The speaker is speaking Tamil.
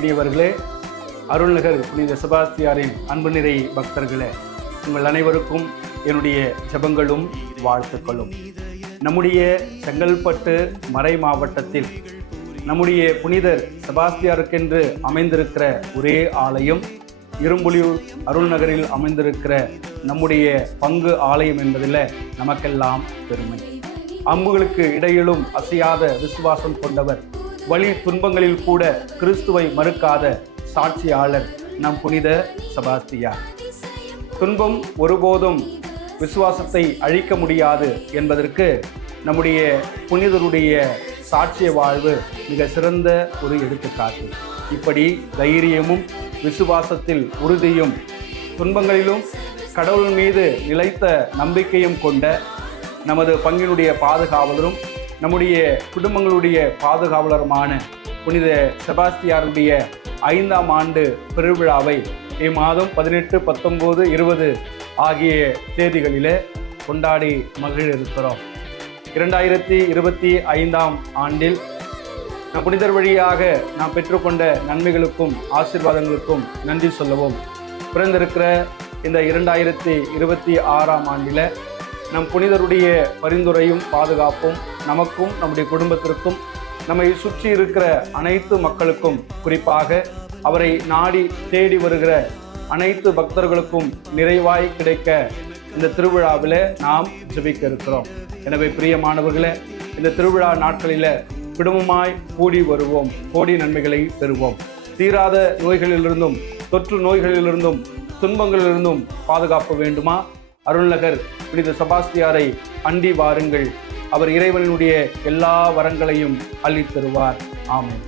அன்பிற்கினியவர்களே, அருள்நகர் புனித செபாஸ்தியாரின் அன்பு நிறை பக்தர்களே, உங்கள் அனைவருக்கும் என்னுடைய ஜெபங்களும் வாழ்த்துக்களும். நம்முடைய செங்கல்பட்டு மறை மாவட்டத்தில் நம்முடைய புனிதர் செபாஸ்தியாருக்கென்று அமைந்திருக்கிற ஒரே ஆலயம் இரும்புலியூர் அருள்நகரில் அமைந்திருக்கிற நம்முடைய பங்கு ஆலயம் என்பதில் நமக்கெல்லாம் பெருமை. அம்புகளுக்கு இடையிலும் அசையாத விசுவாசம் கொண்டவர், வலி துன்பங்களில் கூட கிறிஸ்துவை மறுக்காத சாட்சியாளர் நம் புனித செபாஸ்தியார். துன்பம் ஒருபோதும் விசுவாசத்தை அழிக்க முடியாது என்பதற்கு நம்முடைய புனிதருடைய சாட்சிய வாழ்வு மிக சிறந்த ஒரு எடுத்துக்காட்டு. இப்படி தைரியமும் விசுவாசத்தில் உறுதியும் துன்பங்களிலும் கடவுள் மீது நிலைத்த நம்பிக்கையும் கொண்ட நமது பங்கினுடைய பாதுகாவலரும் நம்முடைய குடும்பங்களுடைய பாதுகாவலருமான புனித செபாஸ்தியாருடைய 5ஆம் ஆண்டு பெருவிழாவை இம்மாதம் 18, 19, 20 ஆகிய தேதிகளிலே கொண்டாடி மகிழ இருக்கிறோம். 2025ஆம் ஆண்டில் நம் புனிதர் வழியாக நாம் பெற்றுக்கொண்ட நன்மைகளுக்கும் ஆசீர்வாதங்களுக்கும் நன்றி சொல்லவும், பிறந்திருக்கிற இந்த 2026ஆம் ஆண்டில் நம் புனிதருடைய பரிந்துரையும் பாதுகாப்பும் நமக்கும் நம்முடைய குடும்பத்திற்கும் நம்மை சுற்றி இருக்கிற அனைத்து மக்களுக்கும், குறிப்பாக அவரை நாடி தேடி வருகிற அனைத்து பக்தர்களுக்கும் நிறைவாய் கிடைக்க இந்த திருவிழாவில் நாம் ஜெபிக்க இருக்கிறோம். எனவே பிரியமானவர்களே, இந்த திருவிழா நாட்களில் குடும்பமாய் கூடி வருவோம், கோடி நன்மைகளை பெறுவோம். தீராத நோய்களிலிருந்தும் தொற்று நோய்களிலிருந்தும் துன்பங்களிலிருந்தும் பாதுகாப்பு வேண்டுமா? அருள்நகர் புனித செபாஸ்தியாரை அண்டி வாருங்கள். அவர் இறைவனுடைய எல்லா வரங்களையும் அள்ளித் தருவார். ஆமென்.